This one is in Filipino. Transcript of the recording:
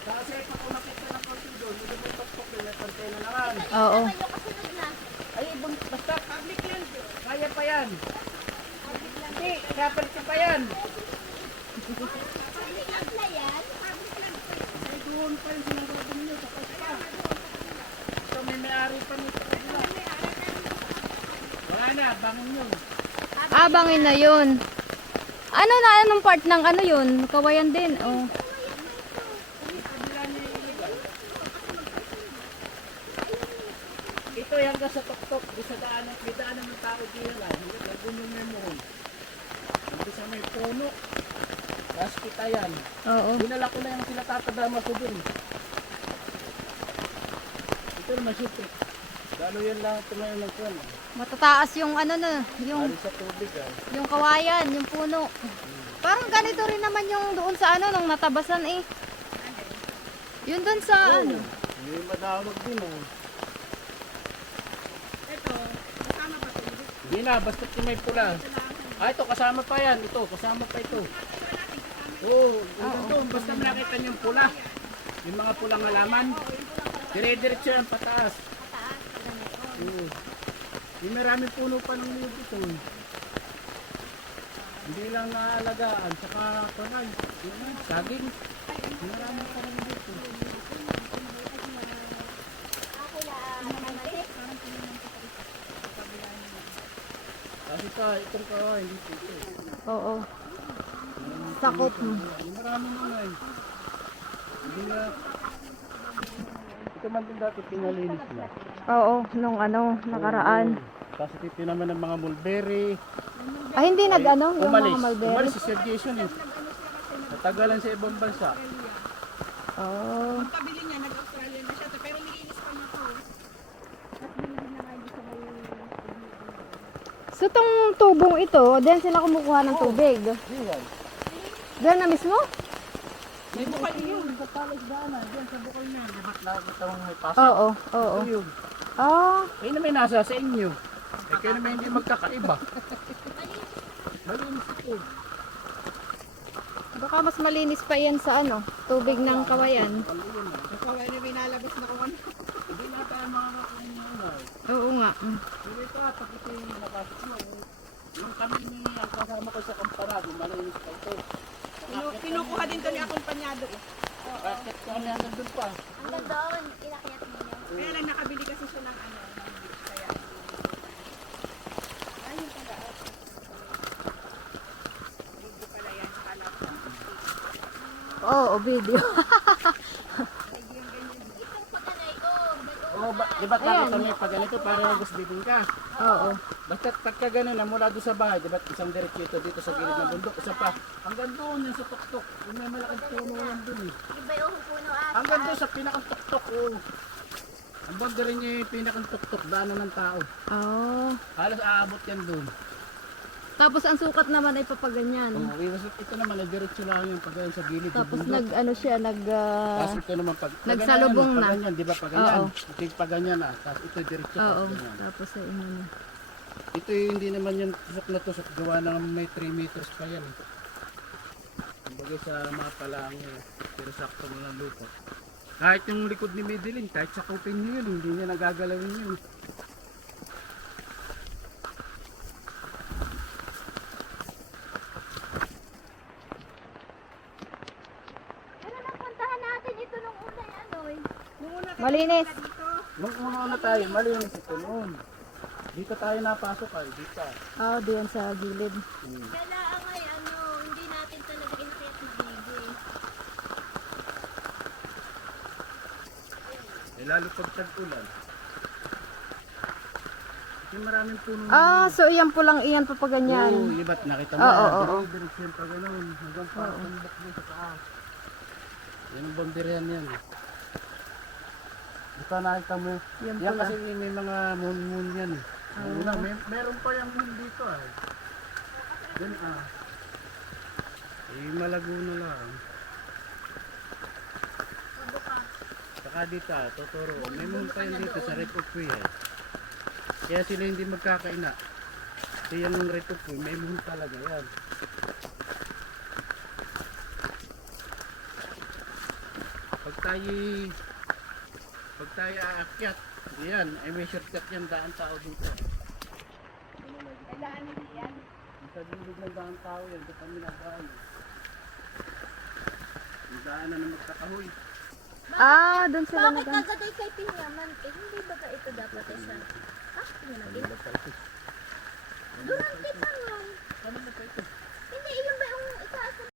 Kasi pag umakit ka ng konti doon, hindi mo ipagpok doon, may konti na naman. Oo. Ay, basta public yan. Kaya pa yan. Hindi, kapalit pa yan. Ay, doon pa yung sinasabi niyo, tapos pa. Ito may may-ari pa nito. Wala na, bangin yun. Bangin na yun. Ano na, anong part ng ano yun? Kawayan din, oh. Ito yung hanggang sa tuktok, sa daanan, may daanan ng tao dito lang. Nagumong na mo. Hindi sa may puno. Tapos kita yan. Oo. Dinala ko na yung sila tatadama ko dun. Ito naman siyempre. Lalo yan lang tumayo ng kwan. Matataas yung ano na, yung Hari sa tubig ah. yung kawayan, yung puno. Parang ganito rin naman yung doon sa ano nung natabasan eh. Yun doon sa ano. Hindi madawag din ah. Hindi na, basta may pula. Ito kasama pa yan. Ito, kasama pa ito. Oo, doon. Basta nakita niyo yung pula. Yung mga pulang halaman. Dire-diretso yan pataas. Oo. Yung maraming puno pa ng niyog ito. Hindi lang naalagaan. Saka panay. Saging. Maraming pa ng dito. Kasi pa, itong kawain dito. Oo. Sakop mo. Maraming naman. Hindi na. Ito man din dati pinalinis na. Oo, nung ano, nakaraan. Kasi dito naman ng mga mulberry. Hindi nag-ano, yung Umalis. mga mulberry. Umalis si Sir Jason eh. Natagalan sa ibang bansa. Oo. Pabili niya, nag-Australia na siya. Pero nilinis pa niya ko. At binili na nga dito sa may... So tong tubong ito, diyan sila kumukuha ng tubig. Diyan. Diyan na mismo? May bukal yun. Sa palas daanan. Diyan sa bukal niya. Di ba't nakikita mong may pasok? Oo, oo. Ito yun. Ah, Eh na may nasa sa inyo. Eh kayo naman hindi magkakaiba. Malinis ito. baka mas malinis pa yan sa ano, tubig ng kawayan. Kaya na may nalabas na kung ano. Hindi na tayo mga kakunan. Oo nga. Pero ito at pag ito yung napasok mo. Yung kami ni ang kasama ko sa kamparado, malinis pa ito. Kinukuha din to ni akumpanyado eh. Bakit ko kami hanggang doon pa? Hanggang doon, inakyat mo niya. Kaya lang nakabili kasi siya ng ano. Kaya... Ay, yung pala. Video pala yan. Kala ko. Oo, video. Itong patanay ko. Oo, di ba nakita mo yung pag ganito para gusto bibing ka? Oo. Basta pagka gano'n na mula doon sa bahay, di ba isang diretso ito dito sa gilid ng bundok, isa pa. Hanggang doon yung sa tuktok, yung may malaking puno yan doon eh. Iba yung puno at Hanggang doon sa pinakang tuktok, oh. Ang banda rin niya yung pinakang tuktok, daanan ng tao. Oh. Halos aabot yan doon. Tapos ang sukat naman ay papaganyan. Oo, ito naman, diretso lang yung pag sa gilid ng Tapos bundok. nag ano siya, Tapos ito naman pag nagsalubong na. pag ganyan, di ba pag ganyan? Oo. Ito yung pag ganyan na, tapos ito diretso Oo. pag ganyan. Tapos ay ano na. Ito yung hindi naman yung tusok na tusok, gawa ng may 3 meters pa yan. Kumbaga sa mga palang pero sakto mo ng lupa. Kahit yung likod ni Medellin, kahit sa kupin nyo yun, hindi niya nagagalawin yun. Pero napuntahan natin ito nung una ano eh. Malinis. Nung una tayo, malinis ito noon. Dito tayo napasok ay, dito. Oo, diyan sa gilid. Kailangan ay ano, hindi natin talaga inakyat na video eh. Eh lalo pag tag-ulan. Yung maraming puno. So iyan po lang iyan papaganyan. Oo, iba't nakita mo. Oo, yan, oo. Diretso pa gano'n. Hanggang pa tumbok mo sa taas. Yan ang boundary yan. Ito nakita mo. Yan Yan pala. kasi may mga moon yan eh. Meron pa yung moon dito ah. Yan ah. Eh malago na lang. Saka dito ah, Totoro. May moon pa yan dito sa Red of Way eh. Kaya sila hindi magkakaina. Kasi yan yung Red of Way, may moon talaga yan. Pag pag tayo aakyat, yan, ay may shortcut yan, daan tao dito. Kailangan nila yan. Sa dulog ng daan tao yan, ito kami nagaan. Yung daanan na magkakahoy. Ah, doon sila Bakit nagan. nagaday kay Pinyaman? Eh, hindi ba ito dapat isa? Ah, yun ang ito. Durante pa nun. Ano na pa ito? Hindi, yun ba yung itaas